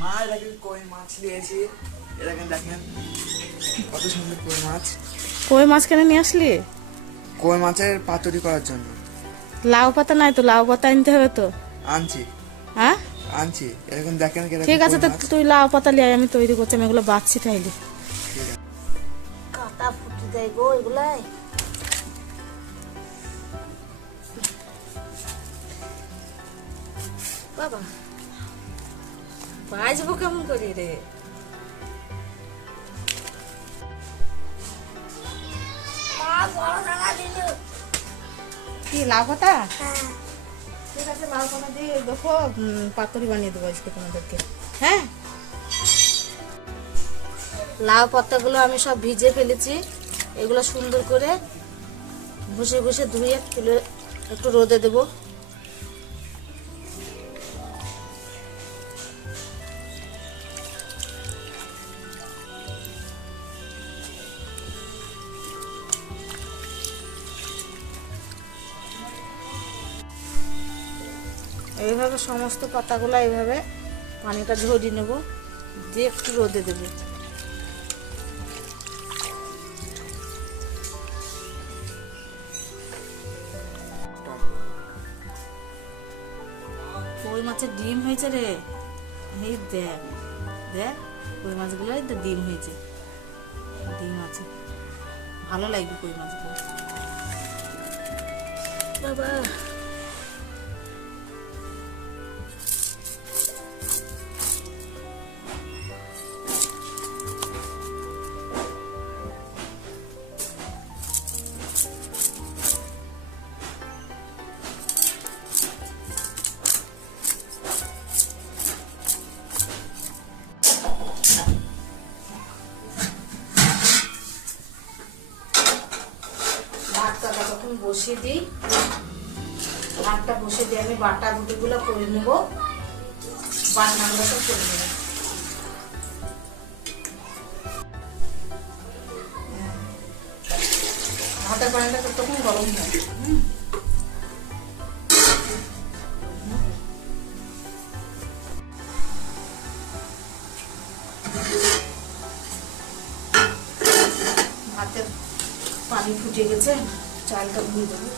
মা এরকম কই মাছ নিয়েছি, এরকম দেখেন কত সুন্দর কই মাছ। কই মাছ কেন নিয়ে আসলি? কই মাছের পাতুরি করার জন্য। লাউ পাতা নাই তো, লাউ পাতা আনতে হবে তো। আনছি হ্যাঁ আনছি, এরকম দেখেন কিরকম ঠিক আছে, কই তো মাছ। তুই লাউ পাতা লিয়ে আয়, আমি তৈরি করছি, আমি এগুলো বাচ্ছি তাইলে। ঠিক আছে। কাটা ফুটি দেয় গো এগুলাই। বাবা বাজবো কেমন করি রে? কি লাউ পাতা? ঠিক আছে, লাউ পাতা দিয়ে দেখো পাতুরি বানিয়ে দেবো আজকে তোমাদেরকে। হ্যাঁ, লাউ পাতাগুলো আমি সব ভিজে ফেলেছি, এগুলো সুন্দর করে ঘষে ঘষে ধুয়ে তুলে একটু রোদে দেবো। এইভাবে সমস্ত পাতাগুলো এইভাবে পানিটা ঝরিয়ে নেব, দিয়ে একটু রোদে দেবো। কই মাছের ডিম হয়েছে রে, এই দেখ দেখ কই মাছগুলো এই তো ডিম হয়েছে, ডিম আছে, ভালো লাগবে কই মাছগুলো। বাবা ভাতটা যখন বসিয়ে দিই, ভাতটা বসিয়ে দিয়ে আমি বাটা গুটিগুলো করে নেব, বাটনাগুলো সব করে নেব। ভাতের পানিটা ততক্ষণ গরম হয়। ভাতের পানি ফুটে গেছে, চালটা ধুয়ে দেবো।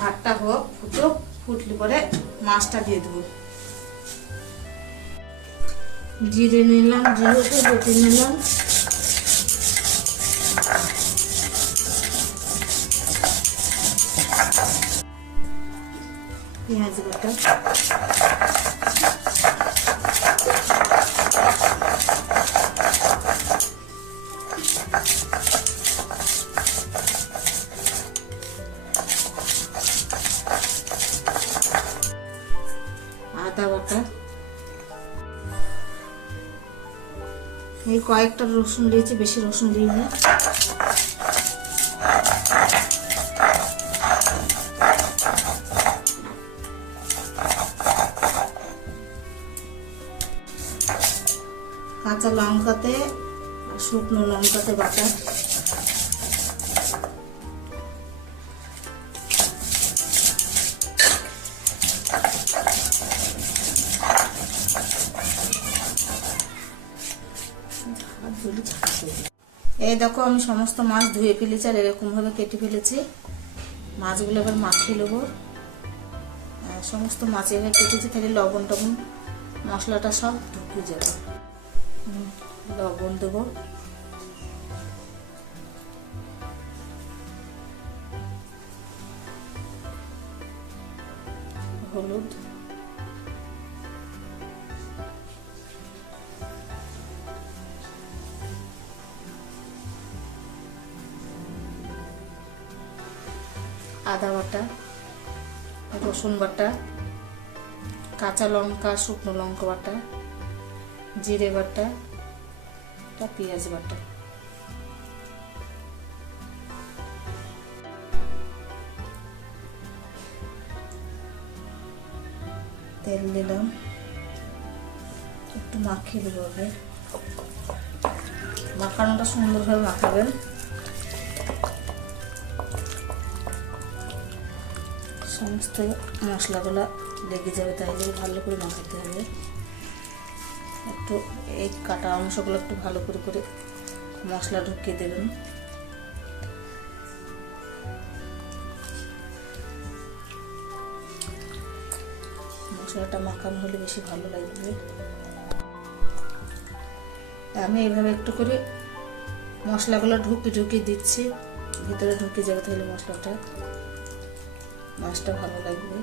ভাতটা হোক, ফুটুক, ফুটলে পরে মাছটা দিয়ে দেবো। জিরে নিলাম, জিরেকে বেটে নিলাম, পেঁয়াজ বাটা, আদা বাটা, এই কয়েকটা রসুন দিয়েছি, বেশি রসুন দিইনি। কাঁচা লঙ্কাতে আর শুকনো লঙ্কাতে বাটা, এই দেখো আমি সমস্ত মাছ ধুয়ে ফেলেছি আর এরকম ভাবে কেটে ফেলেছি। মাছগুলো এবার মাখিয়ে নেবো, সমস্ত মাছ এভাবে কেটেছি, তাহলে লবণ টবণ মশলাটা সব ঢুকে যাবে। লবণ দেবো, হলুদ, আদা বাটা, রসুন বাটা, কাঁচা লঙ্কা শুকনো লঙ্কা বাটা, জিরে বাটা, পেঁয়াজ বাটা। তেল দিলাম, একটু মাখিয়ে দেবো। আগে মাখানোটা সুন্দরভাবে মাখাবেন। সমস্ত মশলাগুলো লেগে যাবে, তাইলে ভালো করে মাখাতে হবে। একটু এই কাটা অংশগুলো একটু ভালো করে করে মশলা ঢুকিয়ে দেবেন। মশলাটা মাখানো হলে বেশি ভালো লাগবে। আমি এইভাবে একটু করে মশলাগুলো ঢুকিয়ে দিচ্ছি, ভিতরে ঢুকে যাবে, তাহলে মাছটা ভালো লাগবে।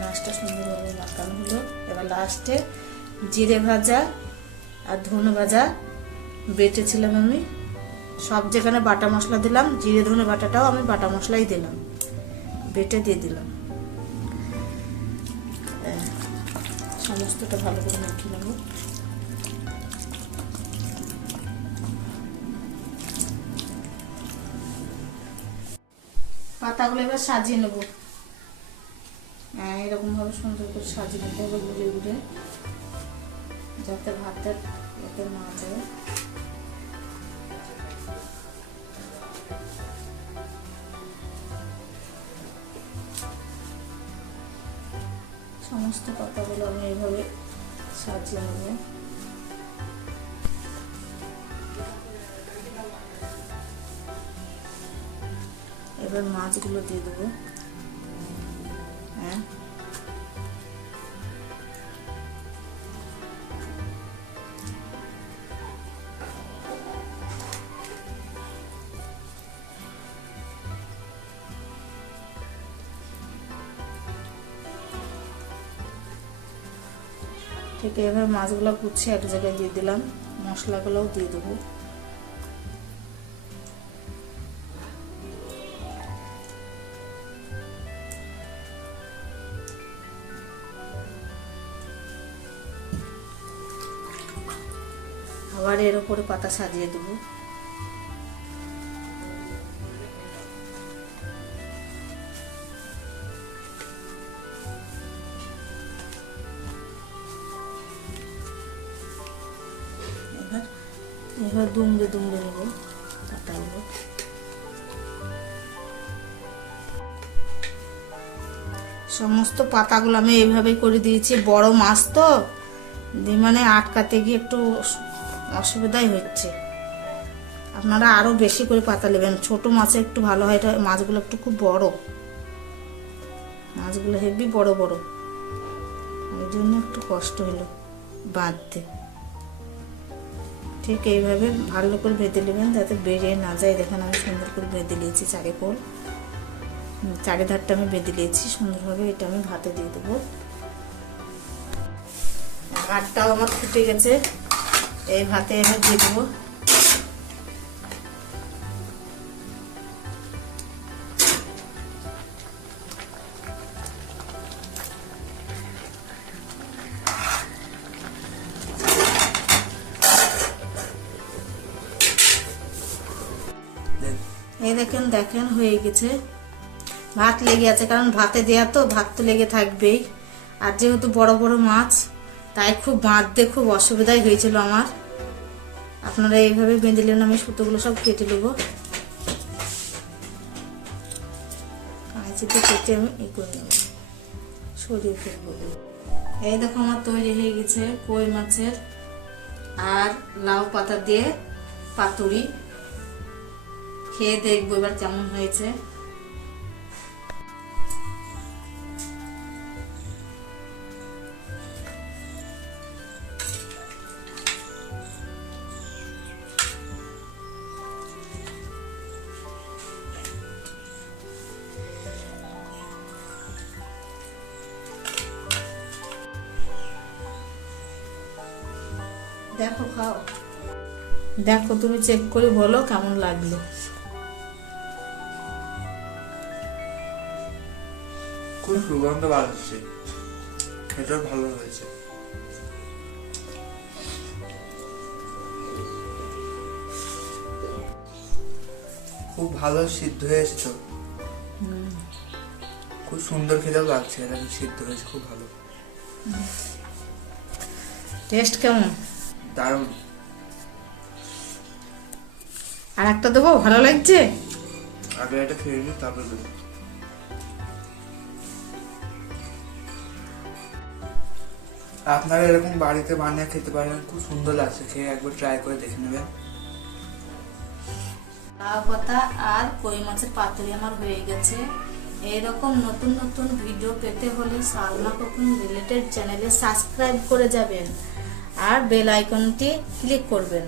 মাছটা সুন্দরভাবে মাখানো হলো। এবার লাস্টে জিরে ভাজা আর ধনে ভাজা বেটেছিলাম আমি, সব যেখানে বাটা মশলা দিলাম, জিরে ধনে বাটাটাও আমি বাটা মশলাই দিলাম, বেটে দিয়ে দিলাম। সমস্তটা ভালো করে মাখিয়ে নেব। পাতাগুলো এবার সাজিয়ে নেব। এরকম ভাবে সুন্দর করে সাজিয়ে নিতে হবে, ঘুরে ঘুরে, যাতে ভাতের এতে না যায়। সমস্ত পাতাগুলো আমি এইভাবে সাজিয়ে নেব। এবার মাছগুলো দিয়ে দেবো। ঠিক এবার মাছগুলো গুছিয়ে এক জায়গায় দিয়ে দিলাম, মশলাগুলোও দিয়ে দেবো। আবার এর উপরে পাতা সাজিয়ে দেবো। এবার দুমড়ে দুমড়ে নেব পাতাগুলো। সমস্ত পাতাগুলো আমি এইভাবে করে দিয়েছি। বড় মাছ তো মানে আটকাতে গিয়ে একটু অসুবিধাই হচ্ছে। আপনারা আরো বেশি করে পাতা নেবেন, ছোট মাছে একটু ভালো হয়। মাছগুলো একটু খুব বড়, মাছগুলো হেভি বড় বড়, এই জন্য একটু কষ্ট হলো বাঁধতে। ঠিক এইভাবে ভালো করে বেঁধে নেবেন, যাতে বেরিয়ে না যায়। দেখেন আমি সুন্দর করে বেঁধে নিয়েছি, চারিধারটা আমি বেঁধে নিয়েছি সুন্দরভাবে। এটা আমি ভাতে দিয়ে দেবো। ভাতটাও আমার ফুটে গেছে, এই ভাতে আমি দিয়ে দেবো। এই দেখেন হয়ে গেছে। ভাত লেগে আছে, কারণ ভাতে দেয়া তো, ভাত তো লেগে থাকবেই। আর যেহেতু বড় বড় মাছ, তাই খুব বাঁধতে খুব অসুবিধাই হয়েছিল আমার। আপনারা এইভাবে বেঁধে নেন। আমি সুতোগুলো সব কেটে নেবো, কাঁচিতে কেটে আমি করে নেব, সরিয়ে ফেলবো। এই দেখো আমার তৈরি হয়ে গেছে কই মাছের আর লাউ পাতা দিয়ে পাতুরি। খেয়ে দেখবো এবার কেমন হয়েছে। দেখো, খাও, দেখো, তুমি চেক করে বলো কেমন লাগলো। খুব সুগন্ধ বার হচ্ছে, খেতেও ভালো হয়েছে। খুব ভালো সিদ্ধ হয়েছে তো, খুব সুন্দর খেতেও লাগছে, এটা সিদ্ধ হয়েছে খুব ভালো। টেস্ট কেমন? দারুণ। আর একটা দেবো, ভালো লাগছে? আগে এটা খেয়ে নিই তারপর দেবো। আপনারা এরকম বাড়িতে বানিয়ে খেতে পারেন, খুব সুন্দর লাগছে খেয়ে, একবার ট্রাই করে দেখে নেবেন। লাউ পাতা আর কই মাছের পাতুরি আমার হয়ে গেছে। এইরকম নতুন নতুন ভিডিও পেতে হলে সালমা কুকিং রিলেটেড চ্যানেলে সাবস্ক্রাইব করে যাবেন আর বেল আইকনটি ক্লিক করবেন।